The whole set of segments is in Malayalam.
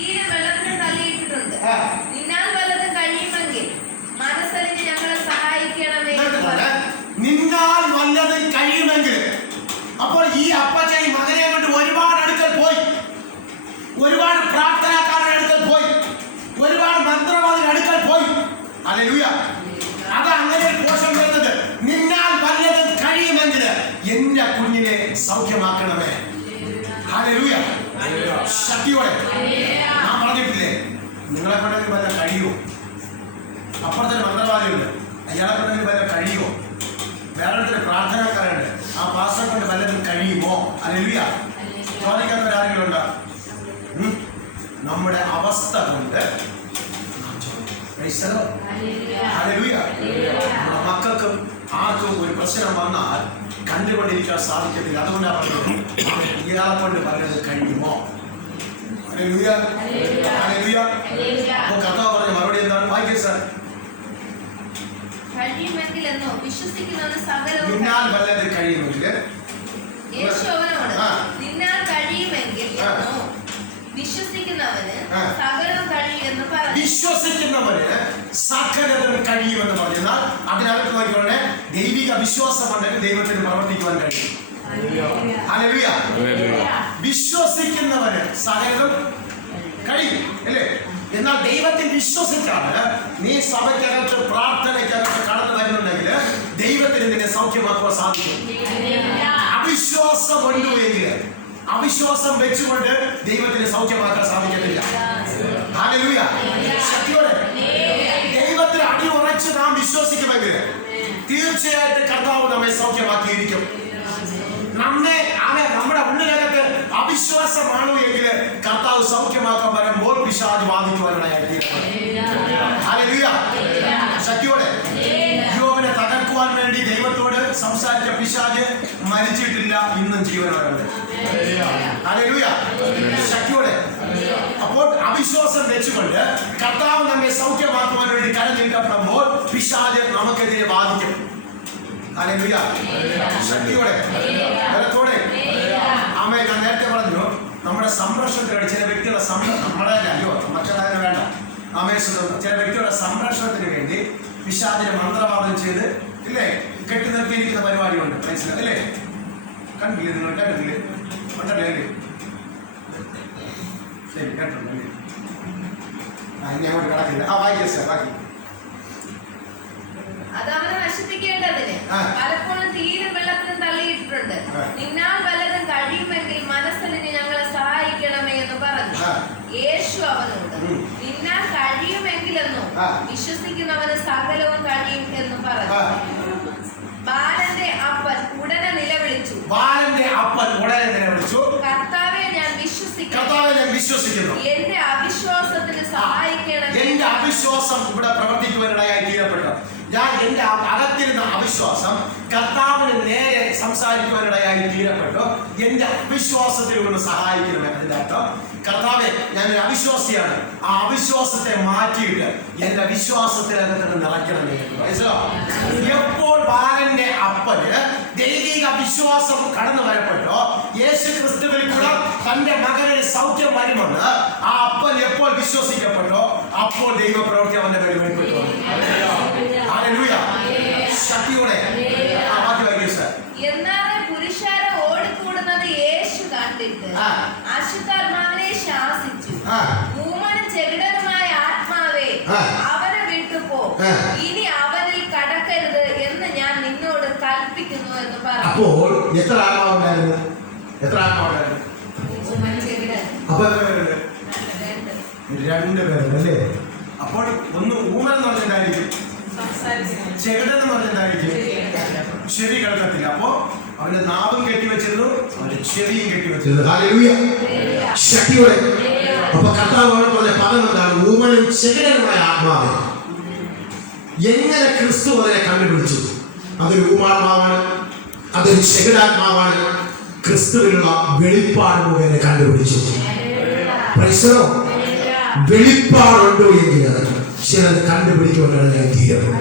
തീരെ വെള്ളത്തിന് തള്ളിയിട്ടിട്ടുണ്ട്. നിന്നാൽ വല്ലതും കഴിയുമെങ്കിൽ മനസ്സലിഞ്ഞ് ഞങ്ങളെ സഹായിക്കണമേ. നിന്നാൽ വല്ലതും കഴിയുമെങ്കിൽ. അപ്പോൾ ഈ അപ്പച്ച ഈ മകനെ കൊണ്ട് ഒരുപാട് അടുക്കൽ പോയി, ഒരുപാട് പ്രാർത്ഥനക്കാരുടെ അടുക്കൽ പോയി, ഒരുപാട് മന്ത്രവാദിയുടെ അടുക്കൽ പോയി. ഹല്ലേലൂയ. അത് അങ്ങനെ ഒരു പോഷം വരുന്നത്. നിന്നാൽ വല്ലതും കഴിയുമെങ്കിൽ എന്റെ കുഞ്ഞിനെ സൗഖ്യമാക്കണമേ. ഹല്ലേലൂയ. ശക്തിയോടെ ഞാൻ പറഞ്ഞിട്ടില്ലേ, നിങ്ങളെ കൊണ്ടെങ്കിൽ വല്ല കഴിയുമോ? അപ്പുറത്തെ മന്ത്രവാദിയുണ്ട്, അയാളെ കൊണ്ടെങ്കിൽ വല്ല കഴിയുമോ? വേറെ പ്രാർത്ഥനക്കാരുണ്ട്, ആ പാസ്റ്ററെ കൊണ്ട് വല്ലതും കഴിയുമോ? ഹല്ലേലൂയ. ചോദിക്കുന്നവരാരെങ്കിലും ഉണ്ടോ? നമ്മുടെ അവസ്ഥ കൊണ്ട് മക്കൾക്കും ആർക്കും ഒരു പ്രശ്നം വന്നാൽ കണ്ടുകൊണ്ടിരിക്കാൻ സാധിക്കത്തില്ല. അതുകൊണ്ടാണ് പറഞ്ഞത് ഇയാളെ കൊണ്ട് വല്ലതും കഴിയുമോ? അപ്പൊ കർത്താവ് പറഞ്ഞ മറുപടി എന്താണ്? വായിക്കേ സാർ. കഴിയുമെങ്കിലെന്നോ വിശ്വസിക്കുന്നവന് സകലവും. നിന്നാൽ വല്ലതും കഴിയുമെങ്കിൽ യേശു അവനോട് നിന്നാൽ കഴിയുമെങ്കിൽ എന്നോ വിശ്വസിക്കുന്നവന് സകലവും കഴിയുമെന്ന് പറഞ്ഞു. വിശ്വസിക്കുന്നവന് സകലതും കഴിയുമെന്ന് പറഞ്ഞാൽ അതിനകത്ത് നോക്കിയോടെ ദൈവിക വിശ്വാസം ഉണ്ടെങ്കിൽ ദൈവത്തിന് പ്രവർത്തിക്കുവാൻ കഴിയും. ഹല്ലേലൂയ. വിശ്വസിക്കുന്നവന് സകലതും കഴിയും അല്ലേ? എന്നാൽ ദൈവത്തിൽ വിശ്വസിച്ചാണ് നീ സഭയ്ക്കകത്ത് പ്രാർത്ഥനയ്ക്കകത്ത് കടന്നു വരുന്നുണ്ടെങ്കിൽ ദൈവത്തിന് നിന്നെ സൗഖ്യമാക്കുവാൻ സാധിക്കും. അവിശ്വാസം ഉണ്ടോ എങ്കിൽ അവിശ്വാസം വെച്ചുകൊണ്ട് ദൈവത്തിന് സൗഖ്യമാക്കാൻ സാധിക്കത്തില്ല. ഹല്ലേലൂയ. ശക്തിയോടെ ദൈവത്തിൽ അടിയുറച്ച് നാം വിശ്വസിക്കുമെങ്കിൽ തീർച്ചയായിട്ടും കർത്താവ് നമ്മെ സൗഖ്യമാക്കിയിരിക്കും. നമ്മുടെ ഉള്ളിനകത്ത് അവിശ്വാസമാണോ എങ്കിൽ കർത്താവ് സൗഖ്യമാക്കാൻ വരുമ്പോൾ പിശാച് ബാധിക്കുവാനായിത്തീരുന്നു. ഹല്ലേലൂയ. ശക്തിയോടെ യോബിനെ തകർക്കുവാൻ വേണ്ടി ദൈവത്തോട് സംസാരിച്ച പിശാച് മരിച്ചിട്ടില്ല, ഇന്നും ജീവനോടുണ്ട്. ഹല്ലേലൂയ. ശക്തിയോടെ അപ്പോൾ അവിശ്വാസം വെച്ചുകൊണ്ട് കർത്താവ് നമ്മെ സൗഖ്യമാക്കുവാൻ വേണ്ടി കരം നീട്ടപ്പെടുമ്പോൾ പിശാച് നമുക്കെതിരെ ബാധിക്കും. ഹല്ലേലൂയ. ശക്തിയോടെ ബലത്തോടെ ആമേൻ. ഞാൻ നേരത്തെ പറഞ്ഞു നമ്മുടെ സംരക്ഷണത്തിന് ചില വ്യക്തികളുടെ നമ്മുടെ അയ്യോ മറ്റേതായ വേണ്ട ചില വ്യക്തികളുടെ സംരക്ഷണത്തിന് വേണ്ടി പിശാചിനെ മന്ത്രവാദം ചെയ്ത് ഇല്ലേ കെട്ടി നിർത്തിയിരിക്കുന്ന പരിപാടിയുണ്ട്. മനസ്സിലായി അല്ലേ? കണ്ടില്ലേ? നിങ്ങൾ കേട്ടില്ലേ? ഉണ്ടല്ലേ? ശരി, കേട്ടില്ലേ? ഇനി അങ്ങോട്ട് കിടക്കില്ല. വായിക്കേ സാർ, ബാക്കി. അതവനെ നശിപ്പിക്കേണ്ടതിന് പലപ്പോഴും തീരെ വെള്ളത്തിന് തള്ളിയിട്ടുണ്ട്. നിന്നാൽ വല്ലതും കഴിയുമെങ്കിൽ മനസ്സലിഞ്ഞ് ഞങ്ങളെ സഹായിക്കണമേ എന്ന് പറഞ്ഞു. യേശു അവനോട് നിന്നാൽ കഴിയുമെങ്കിലെന്നോ വിശ്വസിക്കുന്നവന് സകലവും കഴിയും എന്ന് പറഞ്ഞു. ബാലന്റെ അപ്പൻ ഉടനെ നിലവിളിച്ചു. കർത്താവേ ഞാൻ വിശ്വസിക്കുന്നു. എന്റെ അവിശ്വാസത്തിന് സഹായിക്കണം. എന്റെ അവിശ്വാസം ഇവിടെ പ്രവർത്തിക്കുവാനിടയായി തീരപ്പെട്ടു. ഞാൻ എന്റെ അകത്തിരുന്ന അവിശ്വാസം കർത്താവിന് നേരെ സംസാരിക്കുവാനിടയായി തീരപ്പെട്ടു. എന്റെ അവിശ്വാസത്തിൽ ഒന്ന് സഹായിക്കണമേ. അതിന്റെ അർത്ഥം കർത്താവെ ഞാനൊരു അവിശ്വാസിയാണ്, ആ അവിശ്വാസത്തെ മാറ്റിയിട്ട് എന്റെ വിശ്വാസത്തിനകത്ത് നിറയ്ക്കണമേ. എപ്പോൾ ബാലന്റെ അപ്പന് ദൈവിക വിശ്വാസം കടന്നു വരപ്പെട്ടോ യേശു ക്രിസ്തുവിൽ കൂടെ തന്റെ മകന് സൗഖ്യം വരുമെന്ന് ആ അപ്പൻ എപ്പോൾ വിശ്വസിക്കപ്പെട്ടോ അപ്പോൾ ദൈവപ്രവൃത്തി അവന്റെ പേരിൽ വെളിപ്പെട്ടു. ഹല്ലേലൂയ. ശക്തിയോടെ എന്നാണ് പുരുഷാരെ ഓടിക്കൂടുന്നത് യേശു കണ്ടിട്ട് അശുദ്ധാത്മാവിനെ ശാസിച്ചു. ഊമനും ചെകിടനുമായ ആത്മാവേ അവനെ വിട്ടുപോ, ഇനി അവനിൽ കടക്കരുത് എന്ന് ഞാൻ നിന്നോട് കൽപ്പിക്കുന്നു എന്ന് പറഞ്ഞു. അപ്പോൾ എത്ര ആത്മാവുണ്ടായിരുന്നു? അപ്പൊ രണ്ടുപേരല്ലേ? അപ്പോൾ ഒന്ന് ഊമൻ എന്ന് പറഞ്ഞിട്ടായിരിക്കും, ചെകിടൻ എന്ന് പറഞ്ഞിട്ടായിരിക്കും. ചെവി കേൾക്കത്തില്ല. അപ്പോ അവന്റെ നാവും കെട്ടിവെച്ചിരുന്നു, അവന്റെ ചെവിയും കെട്ടിവെച്ചിരുന്നു. ഹല്ലേലൂയ. ശക്തിയോടെ അപ്പൊ കർത്താവ് പറഞ്ഞ പദം എന്താണ്? ഊമനും ചെകിടനുമായ ആത്മാവ്. എങ്ങനെ ക്രിസ്തു അതിനെ കണ്ടുപിടിച്ചു? അതൊരു ഊമാത്മാവാണ്, അതൊരു ചെകിടാത്മാവാണ്. ക്രിസ്തുവിനുള്ള വെളിപ്പാട് മുഖേന കണ്ടുപിടിച്ചു. വെളിപ്പാടുണ്ടോ എങ്കിൽ ചിലത് കണ്ടുപിടിക്കുവാനായി തീരും.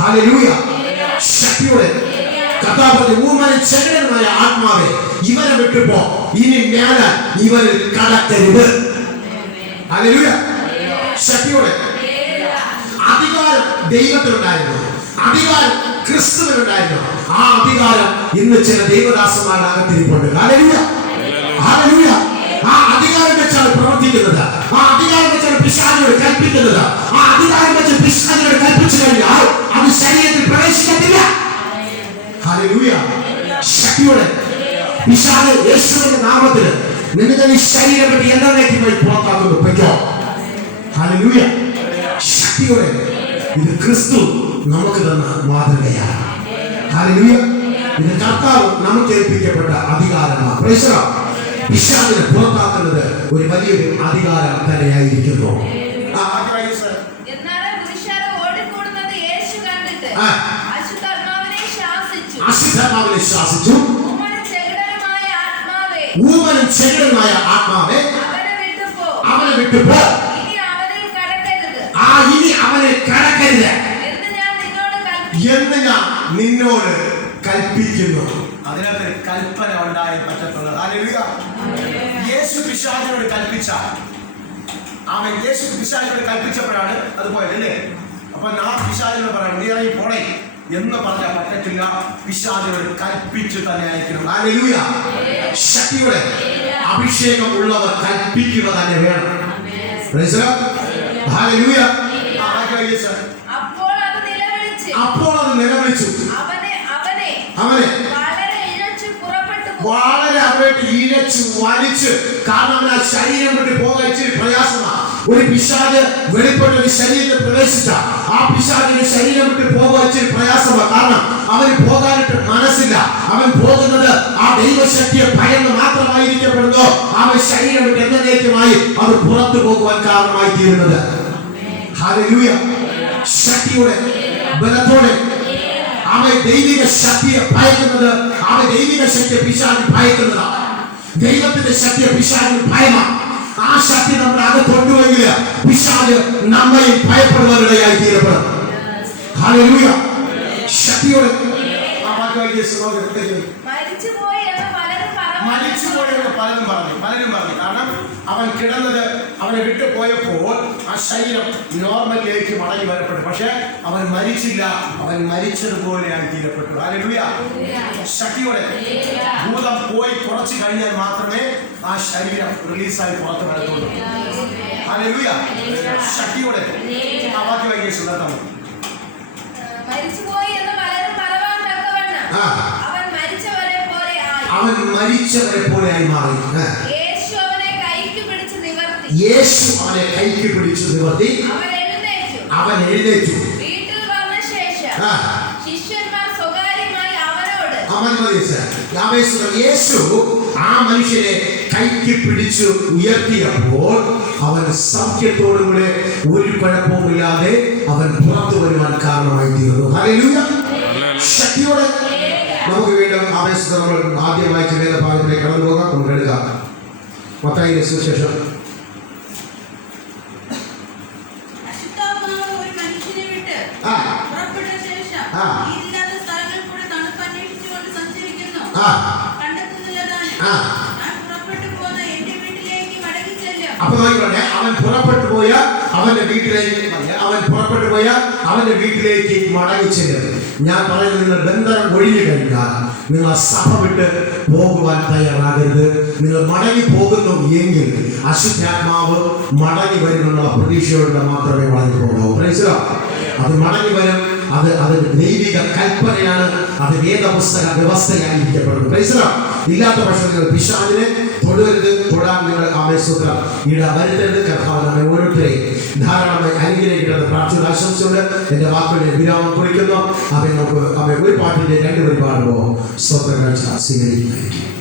ഹല്ലേലൂയ. ശക്തിയോടെ കർത്താവ് ഊമനും ചെകിടനുമായ ആത്മാവെ ഇവനെ വിട്ടുപോ, ഇനി മേലാൽ ഇവരിൽ കടക്കരുത്. ഹല്ലേലൂയ. ശക്തിയോടെ. അധികാരം ദൈവത്തിനുണ്ടായിരുന്നു, അധികാരം ക്രിസ്തുവിനുണ്ടായിരുന്നു. ആ അധികാരം ഇന്ന് ചില ദൈവദാസന്മാരുടെ അകത്തിരിപ്പുണ്ട്. Hallelujah, hallelujah. ആ അധികാരം വെച്ചാണ് പ്രവർത്തിക്കുന്നത്. ആ അധികാരം വെച്ചാണ് പിശാചിനോട് കൽപ്പിക്കുന്നത്. ആ അധികാരം വെച്ച് പിശാചിനോട് കൽപ്പിച്ചു കഴിഞ്ഞാൽ അത് ശരീരത്തിൽ പ്രവേശിക്കത്തില്ല. ഹല്ലേലൂയ. ശക്തിയോടെ. പിശാച് യേശുവിന്റെ നാമത്തിൽ നിന്റെ ഈ ശരീരം പറ്റി എന്നേക്കുമായി പുറത്താക്കുന്നു. പറ്റോ? ഹല്ലേലൂയ. ശക്തിയോടെ. ഇത് ക്രിസ്തു നമുക്ക് തന്ന മാതൃകയാണ്. ഹല്ലേലൂയ. ഇത് കർത്താവ് നമുക്ക് ഏൽപ്പിക്കപ്പെട്ട അധികാരമാണ്. Praise the Lord. പിശാചിനെ പുറത്താക്കുന്നത് ഒരു വലിയൊരു അധികാരം തന്നെയായിരിക്കുന്നു. എന്നാൽ പുരുഷാരം ഓടിക്കൂടുന്നത് യേശു കണ്ടിട്ട് അശുദ്ധാത്മാവിനെ ശാസിച്ചു. ഊമനും ചെകിടനുമായ ആത്മാവേ അവനെ വിട്ടുപോ. ഇനി അവനെ കടക്കരുത് എന്ന് ഞാൻ നിന്നോട് കൽപ്പിക്കുന്നു. അതിനകത്ത് കൽപ്പന ഉണ്ടായ പറ്റത്തുള്ളത്. ഹല്ലേലൂയ. യേശു പിശാചിനോട് കൽപ്പിച്ച യേശു പിശാചിനോട് കൽപ്പിച്ചപ്പോഴാണ് അത് പോയത് അല്ലേ? അപ്പൊ ഞാൻ പിശാചിനോട് പറയണം, നീ ഇറങ്ങി പോണേ എന്ന് പറഞ്ഞാൽ പറ്റത്തില്ല. പിശാചിനോട് കൽപ്പിച്ചു തന്നെ അയക്കണം. ഹല്ലേലൂയ. ശക്തിയുടെ അഭിഷേകം ഉള്ളവർ കൽപ്പിക്കുക തന്നെ വേണം. Price the Lord. ഹല്ലേലൂയ. അപ്പോൾ അത് നിലവിളിച്ചു. അവനെ വളരെ അവരുടെ ഇഴച്ചു വലിച്ച്, കാരണം അവൻ ആ ശരീരം വിട്ട് പോകാൻ ഇച്ചിരി പ്രയാസമാണ്. ഒരു പിശാച് വെളിപ്പെട്ട ഒരു ശരീരത്തിൽ പ്രവേശിച്ച ആ പിശാചിന്റെ ശരീരം വിട്ട് പോകാൻ ഇച്ചിരി പ്രയാസമാണ്. കാരണം അവന് പോകാനായിട്ട് മനസ്സില്ല. അവൻ പോകുന്നത് ആ ദൈവശക്തിയെ ഭയന്ന് മാത്രമായിരിക്കപ്പെടുന്നു. അവൻ ശരീരം വിട്ട് എന്നേക്കുമായി അത് പുറത്തു പോകുവാൻ കാരണമായി തീരുന്നത്. ഹല്ലേലൂയ. ശക്തിയോടെ ബലത്തോടെ അവൻ ദൈവിക ശക്തിയെ ഭയക്കുന്നത്, അവൻ ദൈവിക ശക്തിയെ പിശാചിനെ ഭയക്കുന്നതാണ്. ദൈവത്തിന്റെ ശക്തിയെ പിശാചിന് ഭയമാണ്. ആ ശക്തി നമ്മുടെ അകത്തുണ്ടെങ്കിൽ പിശാച് നമ്മയും ഭയപ്പെടുവാനിടയായി തീരപ്പെടും. ഹല്ലേലൂയ. ശക്തിയോടെ. പലരും പറഞ്ഞു. കാരണം അവൻ കിടന്നത്, അവനെ വിട്ടു പോയപ്പോൾ ആ ശരീരം നോർമലിലേക്ക് മടങ്ങി വരപ്പെട്ടു. പക്ഷെ അവൻ മരിച്ചില്ല, അവൻ മരിച്ചതുപോലെയാണ് തീരപ്പെട്ടു. ഹല്ലേലൂയ. ശക്തിയോടെ. ഭൂതം പോയി കുറച്ച് കഴിഞ്ഞാൽ മാത്രമേ ആ ശരീരം റിലീസായി പുറത്തു വരത്തുള്ളൂ. ഹല്ലേലൂയ. ശക്തിയോടെ. ആ വാക്യം വായിക്കുക സുന്ദരം. അവൻ മരിച്ചവരെ പോലെയായി മാറി. യേശു അവനെ കൈക്ക് പിടിച്ചു നിവർത്തി. അവൻ എഴുന്നേറ്റു. വീട്ടിൽ വന്ന ശേഷം ശിഷ്യന്മാർ സ്വകാര്യമായി അവനോട് യേശു ആ മനുഷ്യനെ കൈക്ക് പിടിച്ചു ഉയർത്തിയപ്പോൾ അവൻ സൗഖ്യത്തോടുകൂടെ ഒരു കുഴപ്പവുമില്ലാതെ അവൻ പുറത്തു വരുവാൻ കാരണമായി തീർന്നു. ഹല്ലേലൂയ. ശക്തിയോടെ. നമുക്ക് വീണ്ടും ആവേശത്തോടെ നമ്മൾ ആദ്യമായി ചില ഭാഗത്തിലേക്ക് കടന്നു പോകാം. നമുക്ക് എടുക്കാം മത്തായിയുടെ സുവിശേഷം. അപ്പൊ നോക്കിക്കോട്ടെ, അവൻ പുറപ്പെട്ടു പോയ അവന്റെ വീട്ടിലേക്ക് മടങ്ങി ചെല്ലും. ഞാൻ പറയുന്നത്, നിങ്ങൾ ബന്ധനം ഒഴിഞ്ഞു കഴിഞ്ഞാൽ നിങ്ങൾ സഭ വിട്ട് പോകുവാൻ തയ്യാറാകരുത്. നിങ്ങൾ മടങ്ങി പോകുന്നു എങ്കിൽ അശുദ്ധാത്മാവ് മടങ്ങി വരുമെന്നുള്ള പ്രതീക്ഷയോടെ മാത്രമേ മടങ്ങി പോകാവൂ. Price the Lord. അത് മടങ്ങി വരും. അത് ദൈവിക കൽപ്പനയാണ്. അത് വേദപുസ്തക വ്യവസ്ഥയായിരിക്കപ്പെടുന്നു. Price the Lord. ഇല്ലാത്ത പക്ഷം നിങ്ങൾ പിശാചിനെ തൊടരുത്. തൊടാൻ നിങ്ങൾ ആവേശത്തോടെ ഇടവരുത്തരുത്. കർത്താവ് നമ്മെ ഓരോരുത്തരെയും ധാരാളമായി അനുഗ്രഹിക്കണമെന്ന് പ്രാർത്ഥന ആശംസയോടെ എന്റെ വാക്കുകളെ വിരാമം കുറിക്കുന്നു. അവൻ ഒരു പാട്ടിന്റെ 2 വരി പാടുമ്പോൾ സ്വന്തം കാഴ്ച സ്വീകരിക്കുന്നതായിരിക്കും.